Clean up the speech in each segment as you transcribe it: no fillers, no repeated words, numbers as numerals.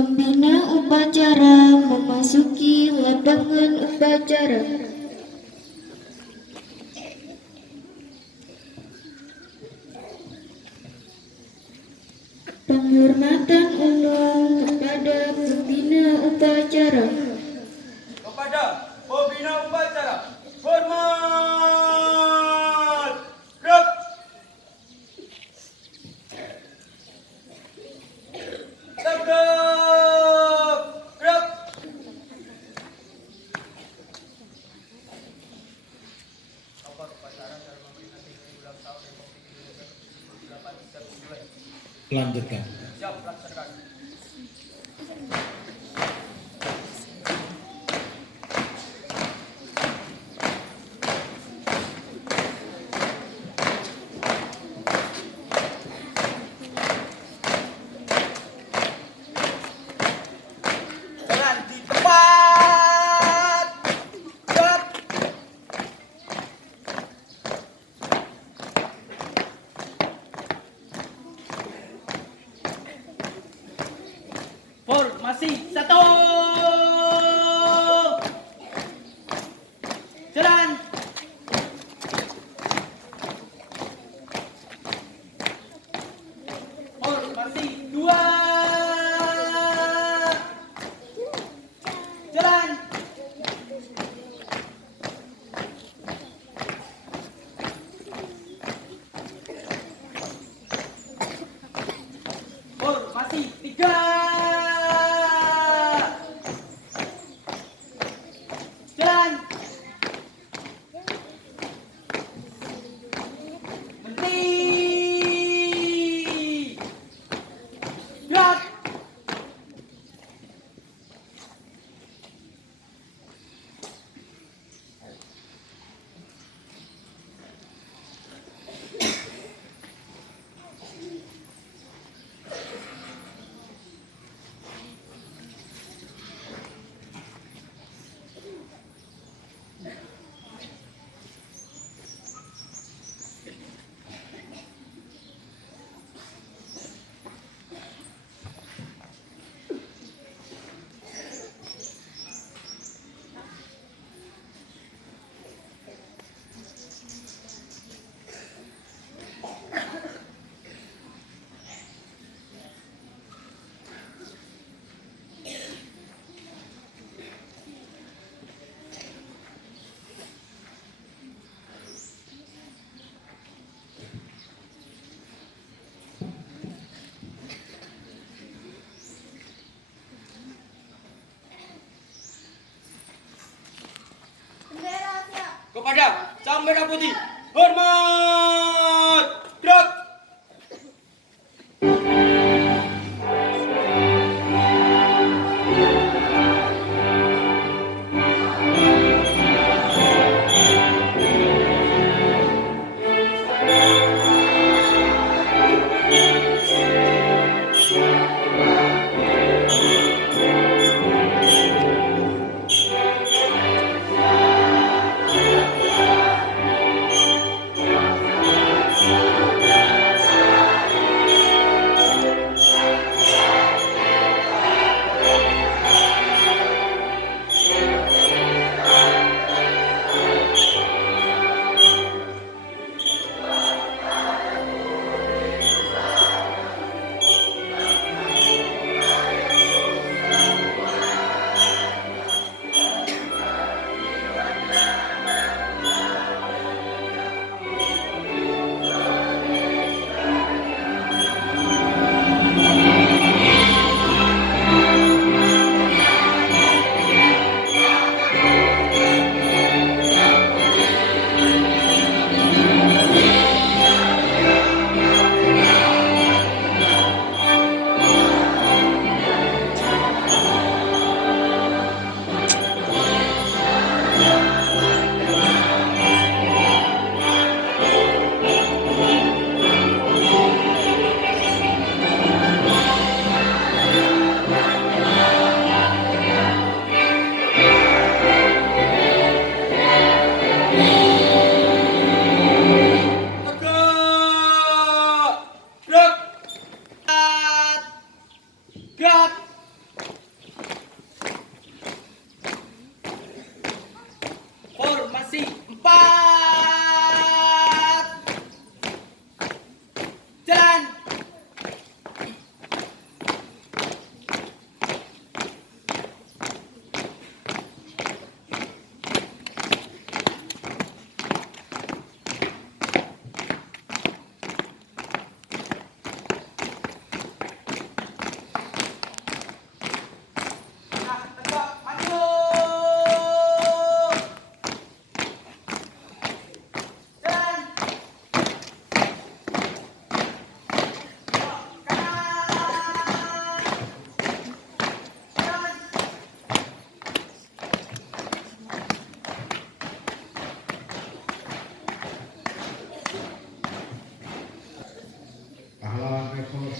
Pembina upacara memasuki lapangan upacara. Penghormatan umum kepada pembina upacara. Kepada pembina upacara, hormat! Gerak! Tegak! Gerak! Kabar upacara dalam memperingati ulang tahun Republik Indonesia ke-78 Lanjutkan. siap laksanakan. Jalan di tempat. Gerak! Formasi satu. Jalan. Formasi dua. Jalan. Formasi tiga. Jalan. Menteri. Gerak. Kepada Sang Merah Putih, hormat! Gerak!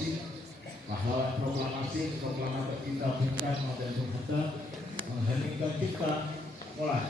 proklamasi, pahlawan proklamasi, proklamator kita Bung Karno dan Bung Hatta mengheningkan cipta mulai.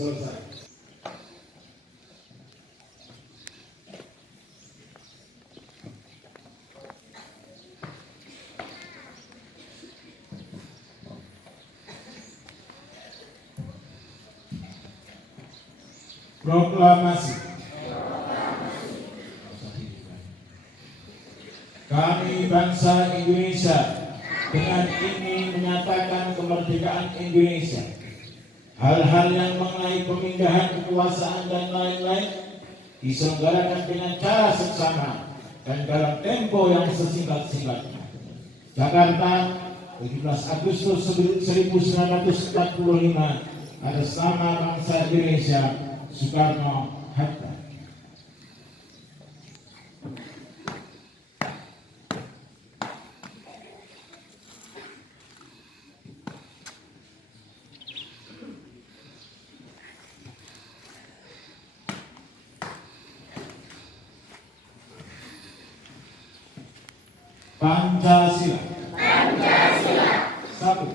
Selesai. Proklamasi. Kami bangsa Indonesia dengan ini menyatakan kemerdekaan Indonesia. Hal-hal yang mengenai pemindahan kekuasaan dan lain-lain diselenggarakan dengan cara seksama dan dalam tempo yang sesingkat-singkatnya. Jakarta, 17 Agustus 1945, atas nama bangsa Indonesia, Soekarno-Hatta. Pancasila. Satu.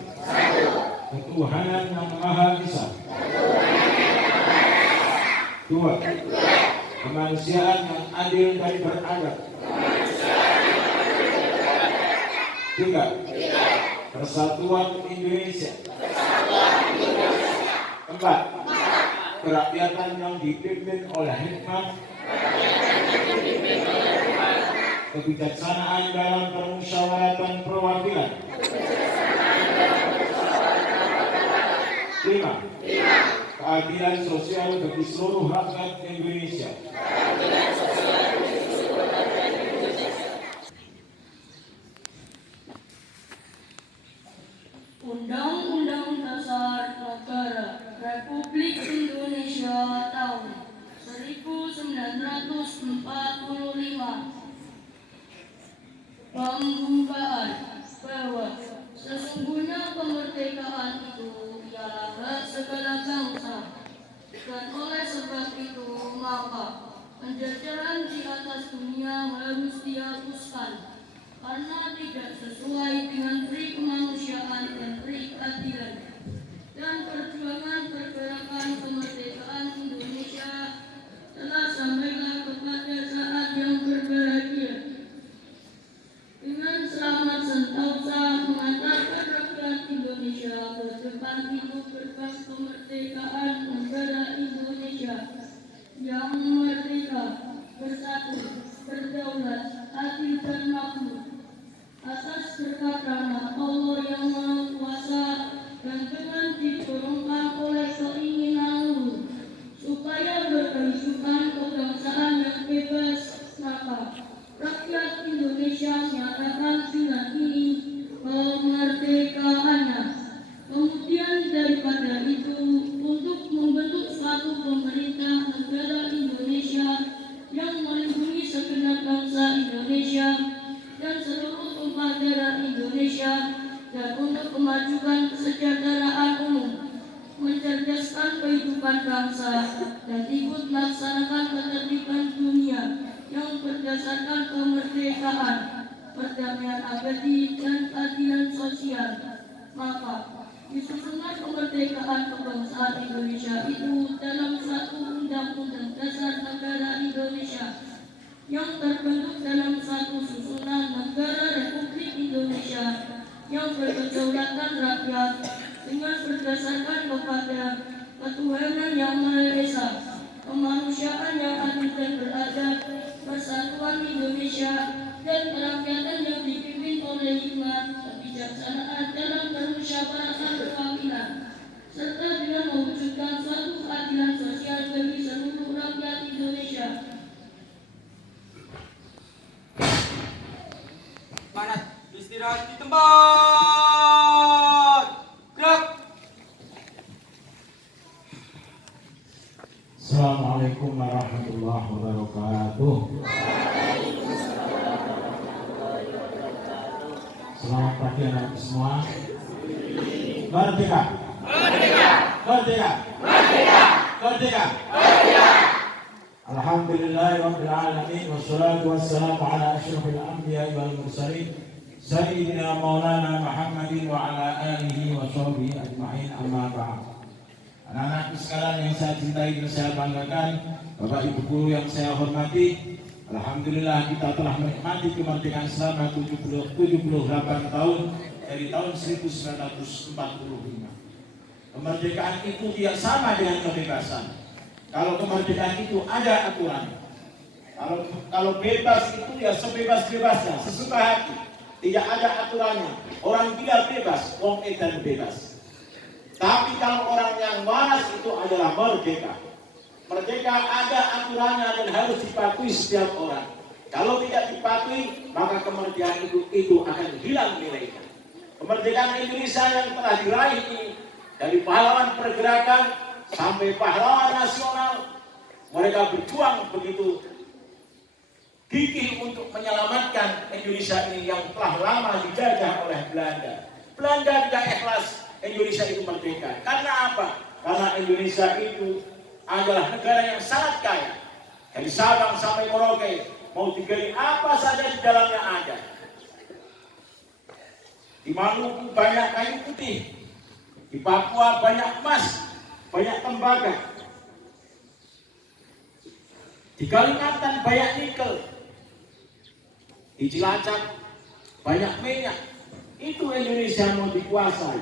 Ketuhanan yang Maha Esa. Dua. Kemanusiaan yang adil dan beradab. Tiga. Persatuan Indonesia. Empat. Kerakyatan yang dipimpin oleh hikmat, kebijaksanaan dalam permusyawaratan perwakilan. 5. Keadilan sosial bagi seluruh rakyat Indonesia. Undang-Undang Dasar Negara Republik Indonesia tahun 1945. Pembukaan bahwa sesungguhnya kemerdekaan itu ialah hak segala bangsa, dan oleh sebab itu maka penjajahan di atas dunia harus dihapuskan karena tidak sesuai dengan pri kemanusiaan dan pri keadilan. Dan perjuangan pergerakan kemerdekaan Indonesia telah sampailah kepada saat yang berbahagia. Dengan selamat sentosa mengantarkan rakyat Indonesia ke depan pintu gerbang kemerdekaan negara Indonesia yang merdeka, bersatu, berdaulat, adil dan makmur. Atas berkat rahmat Allah yang Maha Kuasa dan dengan didorongkan oleh keinginan luhur supaya berkehidupan kebangsaan yang bebas, maka rakyat Indonesia menyatakan dengan ini kemerdekaannya. Kemudian daripada itu, untuk memberi satu pemerintah negara Indonesia yang melindungi segenap bangsa Indonesia dan seluruh tumpah darah Indonesia, dan untuk memajukan kesejahteraan umum, mencerdaskan kehidupan bangsa, dan ikut melaksanakan ketertiban dunia yang berdasarkan kemerdekaan, perdamaian abadi, dan keadilan sosial. Maka disusunlah kemerdekaan kebangsaan Indonesia itu dalam suatu undang-undang dasar negara Indonesia yang terbentuk dalam satu susunan negara Republik Indonesia yang berkedaulatan rakyat dengan berdasarkan kepada ketuhanan yang Maha Esa, kemanusiaan yang adil dan beradab, persatuan Indonesia, dan kerakyatan yang dipimpin oleh hikmat, kebijaksanaan dalam bermusyawarah perwakilan, serta dengan mewujudkan suatu keadilan sosial bagi seluruh rakyat Indonesia. Panas, istirahat di tempat. Gerak. Assalamualaikum warahmatullahi wabarakatuh. Selamat pagi anak semua. Merdeka. Merdeka. Merdeka. Merdeka. Merdeka. Merdeka. Alhamdulillahirabbil alamin wassalatu wassalamu ala asyrafil anbiya'i wal mursalin sayyidina maulana Muhammadin wa ala alihi wa sahbihi ajma'in, amma ba'd. Anak-anakku sekalian yang saya cintai dan saya banggakan, Bapak Ibu guru yang saya hormati, alhamdulillah kita telah menikmati kemerdekaan selama 78 tahun dari tahun 1945. Kemerdekaan itu tidak sama dengan kebebasan. Kalau kemerdekaan itu ada aturan. Kalau bebas itu ya sebebas-bebasnya, sesuka hati. Tidak ada aturannya. Orang tidak bebas, wong edan bebas. Tapi kalau orang yang waras itu adalah merdeka. Merdeka ada aturannya dan harus dipatuhi setiap orang. Kalau tidak dipatuhi, maka kemerdekaan itu akan hilang nilainya. Kemerdekaan Indonesia yang telah diraih ini, dari pahlawan pergerakan sampai pahlawan nasional, mereka berjuang begitu gigih untuk menyelamatkan Indonesia ini yang telah lama dijajah oleh Belanda. Belanda tidak ikhlas Indonesia itu merdeka. Karena apa? Karena Indonesia itu adalah negara yang sangat kaya. Dari Sabang sampai Merauke, mau digali apa saja di dalamnya ada. Di Maluku banyak kayu putih, di Papua banyak emas, banyak tembaga, di Kalimantan banyak nikel, di Cilacap banyak minyak. Itu Indonesia mau dikuasai.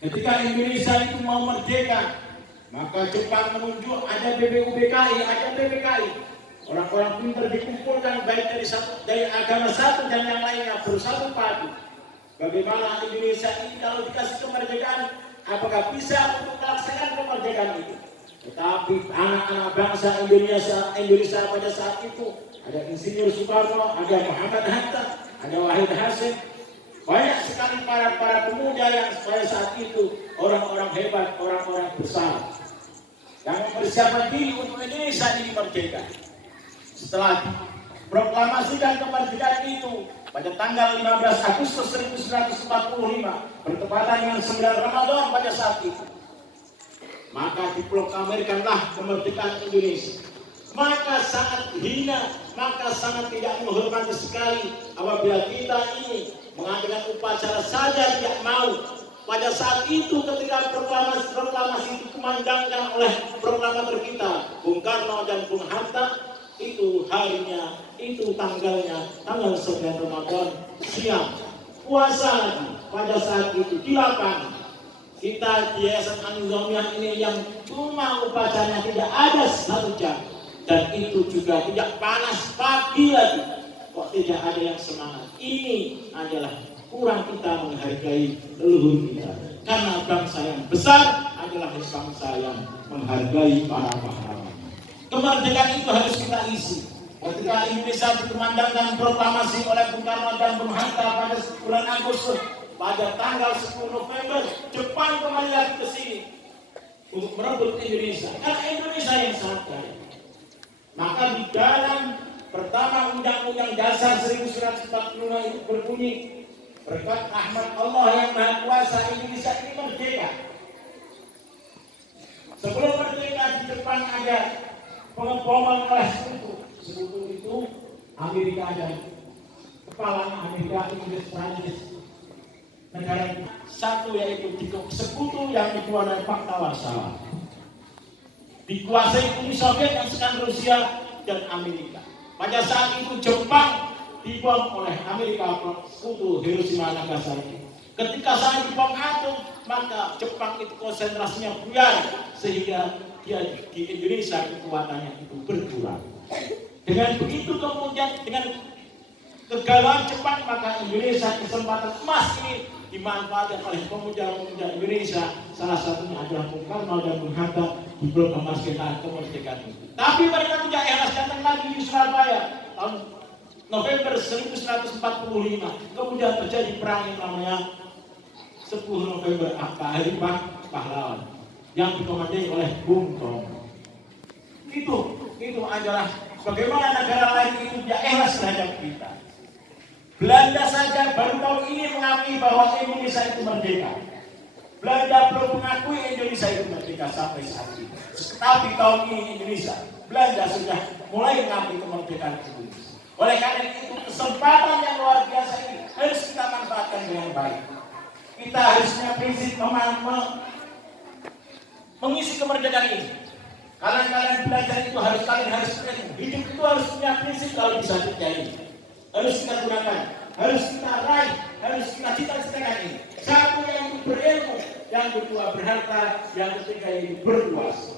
Ketika Indonesia itu mau merdeka, maka Jepang menunjuk ada BPUPKI, ada PPKI. Orang-orang pintar dikumpulkan baik dari agama satu dan yang lainnya bersatu padu. Bagaimana Indonesia ini kalau dikasih kemerdekaan, apakah bisa untuk melaksanakan kemerdekaan itu? Tetapi anak-anak bangsa Indonesia pada saat itu ada Insinyur Soekarno, ada Muhammad Hatta, ada Wahid Hasim, banyak sekali para pemuda yang pada saat itu orang-orang hebat, orang-orang besar yang mempersiapkan diri untuk Indonesia ini merdeka. Setelah proklamasikan kemerdekaan itu pada tanggal 15 Agustus 1945 bertepatan dengan 9 Ramadan pada saat itu, maka diproklamirkanlah kemerdekaan Indonesia. Maka sangat hina, maka sangat tidak menghormati sekali apabila kita ini mengadakan upacara saja tidak mau. Pada saat itu ketika proklamasi itu kumandangkan oleh proklamator kita Bung Karno dan Bung Hatta, itu harinya, itu tanggalnya, tanggal 9 Ramadan siang puasa lagi. Pada saat itu di lapangan kita di Yayasan An-Nizamiyah ini yang cuma upacaranya tidak ada 1 jam, dan itu juga tidak panas pagi lagi, kok tidak ada yang semangat. Ini adalah kurang kita menghargai leluhur kita, karena bangsa yang besar adalah bangsa yang menghargai para pahlawan. Kemerdekaan itu harus kita isi. Ketika Indonesia dikumandangkan proklamasi oleh Bung Karno dan Bung Hatta pada bulan Agustus, pada tanggal 10 November Jepang kembali lagi ke sini untuk merebut Indonesia. Karena Indonesia yang sangat kaya. Maka di dalam pertama Undang-Undang Dasar 1945 itu berbunyi, berkat rahmat Allah yang Maha Kuasa, Indonesia ini merdeka. Sebelum merdeka di Jepang ada pengeboman oleh sekutu itu Amerika dan kepalanya Amerika, Inggris, Prancis, negara satu yaitu di sekutu yang kedua dan Fakta Warsawa. Dikuasai Uni Soviet yang sekarang Rusia dan Amerika. Pada saat itu Jepang dibom oleh Amerika, sekutu Hiroshima dan Nagasaki. Ketika saat dibom atom, maka Jepang itu konsentrasinya buyar sehingga dia di Indonesia kekuatannya itu berkurang. Dengan begitu kemudian dengan kegalauan Jepang, maka Indonesia kesempatan emas ini dimanfaatkan oleh pemuda-pemuda Indonesia. Salah satunya adalah Bung Karno dan Bung Hatta di proklamasikan kemerdekaan itu. Tapi mereka tidak ikhlas datang lagi di Surabaya tahun November 1945. Kemudian terjadi perang yang namanya 10 November Hari Pahlawan yang dikomandoi oleh Bung Tomo. Itu adalah bagaimana negara lain itu tidak ikhlas terhadap kita. Belanda saja baru tahun ini mengakui bahwa Indonesia itu merdeka. Belanda belum mengakui Indonesia itu merdeka sampai saat ini. Tapi tahun ini Indonesia, Belanda sudah mulai mengakui kemerdekaan Indonesia. Oleh karena itu kesempatan yang luar biasa ini harus kita manfaatkan dengan baik. Kita harus punya prinsip mengisi kemerdekaan ini. Kalian belajar itu kalian harus berilmu. Hidup itu harus punya prinsip kalau bisa terjadi. Harus kita gunakan, harus kita raih, harus kita cita-citakan ini. Satu yang berilmu, yang kedua berharta, yang ketiga ini berkuasa.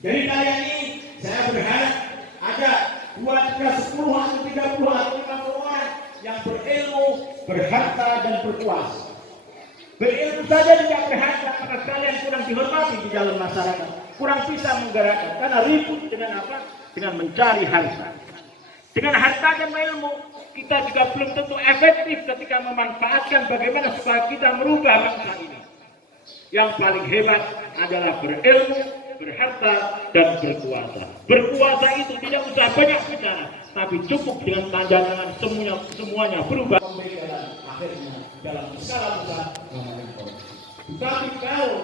Dari kalian ini saya berharap ada 2, 3, 10 atau 30 atau 50 orang yang berilmu, berharta dan berkuasa. Berilmu saja tidak berharta, maka kalian kurang dihormati di dalam masyarakat, kurang bisa menggerakkan karena ribut dengan apa? Dengan mencari harta. Dengan harta dan ilmu, kita juga belum tentu efektif ketika memanfaatkan bagaimana supaya kita merubah bangsa ini. Yang paling hebat adalah berilmu, berharta, dan berkuasa. Berkuasa itu tidak usah banyak bicara, tapi cukup dengan tanda tangan semuanya berubah. Pembedalan akhirnya dalam skala besar memenangkan. Tetapi kalau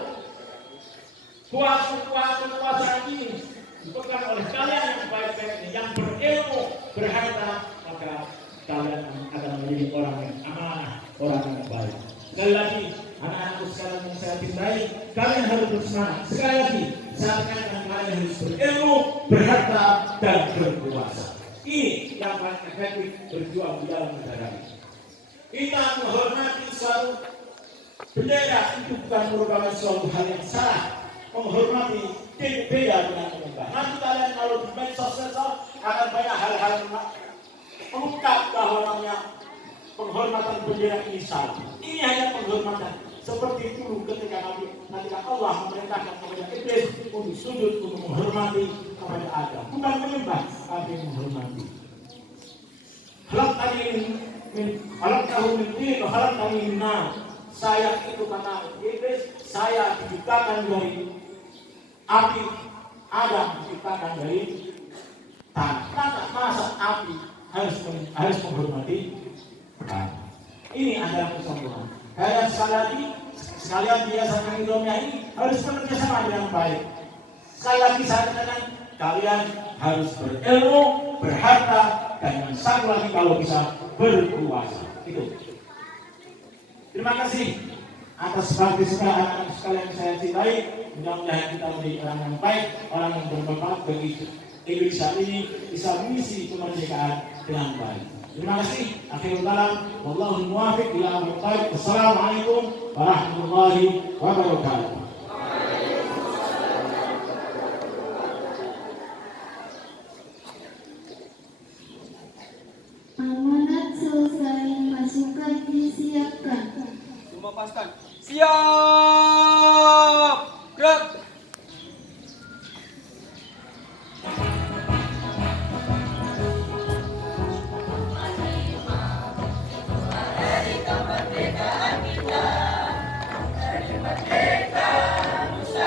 kuasa ini bukan oleh kalian yang baik-baik ini, yang berilmu, berharta, maka kalian akan menjadi orang yang amanah, orang yang baik. Sekali lagi, anak-anakku sekalian yang saya cintai, kalian harus bersemangat. Sekali lagi, saya katakan kalian harus berilmu, berharta, dan berkuasa. Ini yang paling efektif berjuang di dalam negara ini. Kita menghormati suatu bendera itu bukan merupakan suatu hal yang salah. Menghormati beda dengan penyembah. Nanti kalian kalau di medsos akan banyak hal-hal mengungkap bahwa namanya penghormatan bendera ini salah. Ini hanya penghormatan seperti dulu ketika nanti Allah memerintahkan kepada Iblis untuk sujud untuk menghormati kepada Adam. Bukan menyembah, tapi menghormati. Halak tahu mimpi, halak kami saya itu kata Iblis, saya diciptakan dari api, Adam diciptakan dari tanah. Masa api harus menghormati tanah. Ini adalah kesempurnaan. Kalian sekalian biasakan hidupnya ini harus bekerja sama dengan baik. Sekali lagi saya katakan, kalian harus berilmu, berharta, dan yang satu lagi kalau bisa berkuasa. Itu. Terima kasih atas partisipasi anak-anak sekalian saya cintai. Mudah-mudahan kita menjadi orang yang baik, orang yang bermanfaat bagi Indonesia ini, bisa mengisi kemerdekaan dengan baik. Terima kasih. Akhirul kalam, wallahul muwaffiq ila aqwamit thoriq. Wassalamualaikum warahmatullahi wabarakatuh. Amanat selesai, pasukan disiapkan. Semua pasukan siap. Gerak. Merdeka, Nusa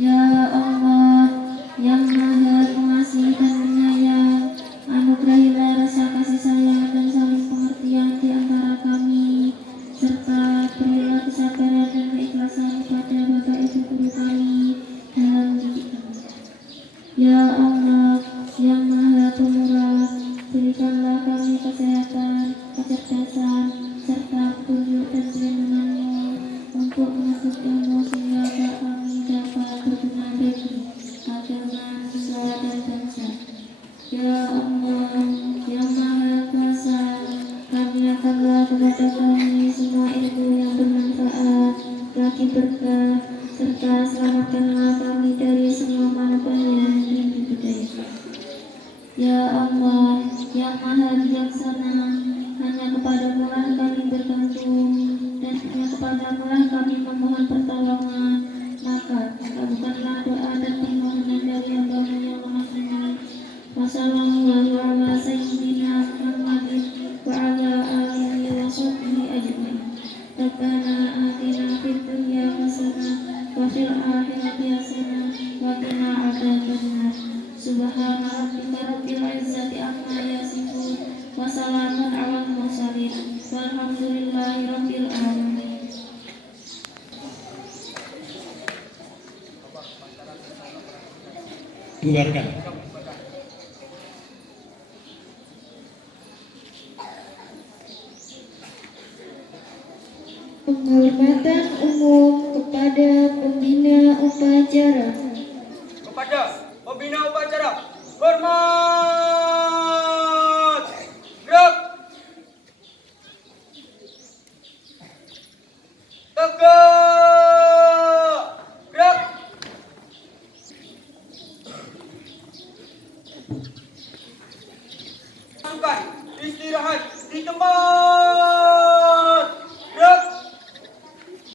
Ya Allah, yang Maha Pengasih dan Penyayang, anugerahilah rasa kasih sayang dan saling pengertian di antara kami, serta berilah kesabaran dan keikhlasan kepada Bapak Ibu guru kami dalam didik kami. Ya Allah, yang Maha Pemurah, berikanlah kami kesehatan, kecerdasan, serta petunjuk dan perlindungan-Mu untuk menuntut ilmu sehingga kami dapat berguna bagi agama, nusa, dan bangsa. Ya Allah, yang Maha Kuasa, karuniakanlah kepada kami semua ilmu yang bermanfaat, bagi berkah, serta selamatkanlah kami dari semua malapetaka dan tipu daya. Ya Allah, yang Maha Bijaksana, hanya kepadamu lah kami bergantung, dan hanya kepadamu lah kami memohon pertolongan. Maka kabulkanlah doa dan permohonan dari hamba-Mu yang lemah ini. Wassalamualaikum warahmatullahi wabarakatuh. Wa ala alihi wa sahbihi ajma'in. Rabbana atina fid dunya hasanah wa fil akhirati hasanah wa qina adzabannar. Subhana rabbika rabbil izzati amma yasifun wa salamun alal mursalin walhamdulillahi rabbil alamin. Bubarkan. Penghormatan umum kepada pembina upacara. Kepada pembina upacara, hormat. Gerak. Tegak. Gerak. Lakukan istirahat di tempat.